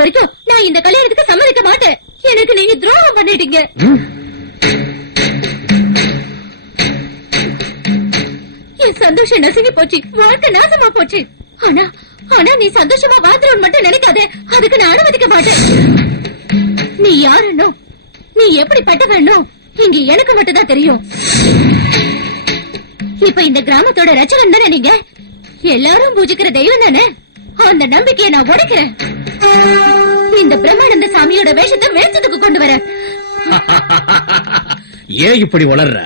வரைக்கும் நான் இந்த கல்யாணத்துக்கு சம்மதிக்க மாட்டேன். எனக்கு நீங்க துரோகம் பண்ணிட்டீங்க. என் சந்தோஷம் நசுங்கி போச்சு, வாழ்க்கை நாசமா போச்சு. ஆனா ஆனா நீ சந்தோஷமா வாழ்ந்துருன்னு மட்டும் நினைக்காதே, அதுக்கு நான் அனுமதிக்க மாட்டேன். நீ யாருன்னோ நீ எப்படி பட்டவனோ இங்க எனக்கு மட்டும் தான் தெரியும். இப்ப இந்த கிராமத்தோட ரட்சகன் தானே நீங்க, எல்லாரும் பூஜிக்கிற தெய்வம் தானே. அந்த நம்பிக்கையை நான் உடைக்கிறேன். இந்த பிரம்மானந்த சாமியோட வேஷத்தை மேய்ச்சதுக்கு கொண்டு வர. ஏன் இப்படி வளர்ற?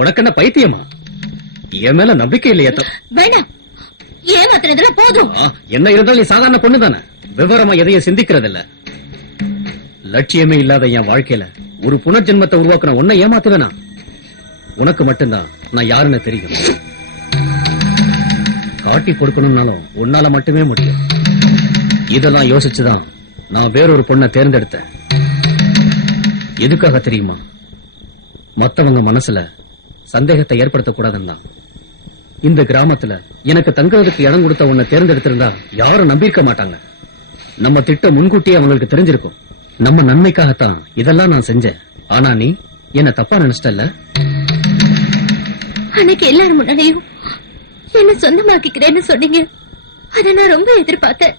உனக்கு என்ன பைத்தியமா? என் மேல நம்பிக்கை இல்லையா? வேண்டாம், ஏமாத்துறதுல போதும். என்ன இருந்தாலும் நீ சாதாரண பொண்ணு தானே, விவரமா எதையும் சிந்திக்கிறது இல்ல. லட்சியமே இல்லாத என் வாழ்க்கையில ஒரு புனர்ஜென்மத்தை உருவாக்குன உன்னை ஏமாத்துவேனா? உனக்கு மட்டும்தான் நான் யாருன்னு தெரியும். காட்டி கொடுக்கணும்னாலும் உன்னால மட்டுமே முடியும். இதெல்லாம் யோசிச்சுதான் நான் வேறொரு பொண்ணை தேர்ந்தெடுத்தேன். எதுக்காக தெரியுமா? மத்தவங்க மனசுல சந்தேகத்தை ஏற்படுத்தக்கூடாதுன்னா. இந்த கிராமத்துல எனக்கு தங்குறதுக்கு இடம் கொடுத்த உன்னை தேர்ந்தெடுத்திருந்தா யாரும் நம்பியிருக்க மாட்டாங்க. நம்ம திட்டம் முன்கூட்டியே அவங்களுக்கு தெரிஞ்சிருக்கும். நம்ம நன்மைக்காகத்தான் இதெல்லாம் நான் செஞ்சேன். ஆனா நீ என்ன தப்பா நினைச்சிட்டல்ல? அன்னைக்கு எல்லாரும் முன்னாடியும் என்ன சொந்தமாக்கிக்கிறேன்னு சொன்னீங்க. அத நான் ரொம்ப எதிர்பார்த்தேன்.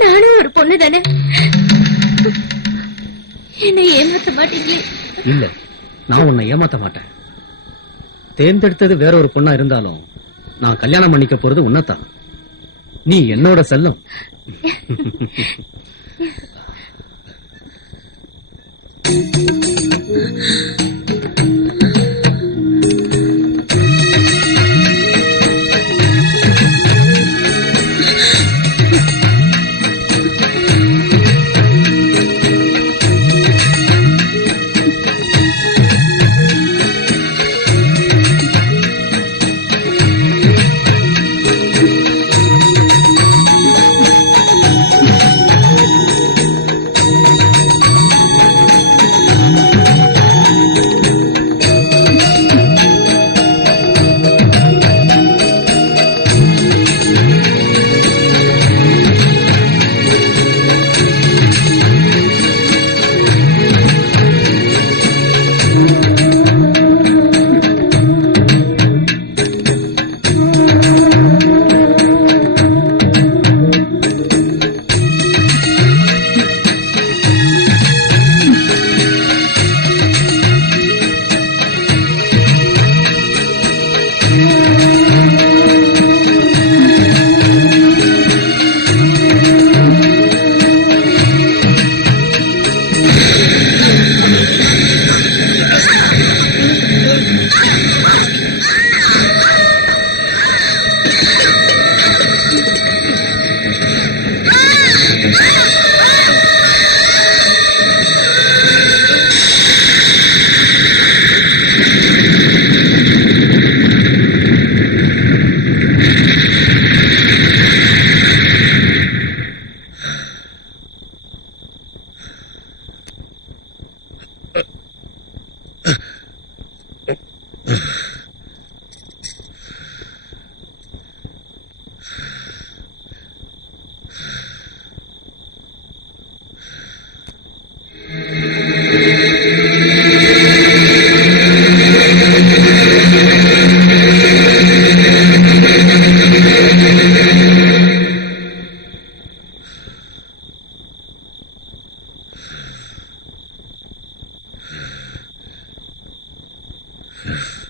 நானும் ஒரு பொண்ணு தானே, என்ன ஏமாத்த மாட்டீங்க? இல்ல, நான் உன்னை ஏமாத்த மாட்டேன். தேர்ந்தெடுத்தது வேற ஒரு பொண்ணா இருந்தாலும் நான் கல்யாணம் பண்ணிக்க போறது உன்னதான். நீ என்னோட செல்லம். Yes.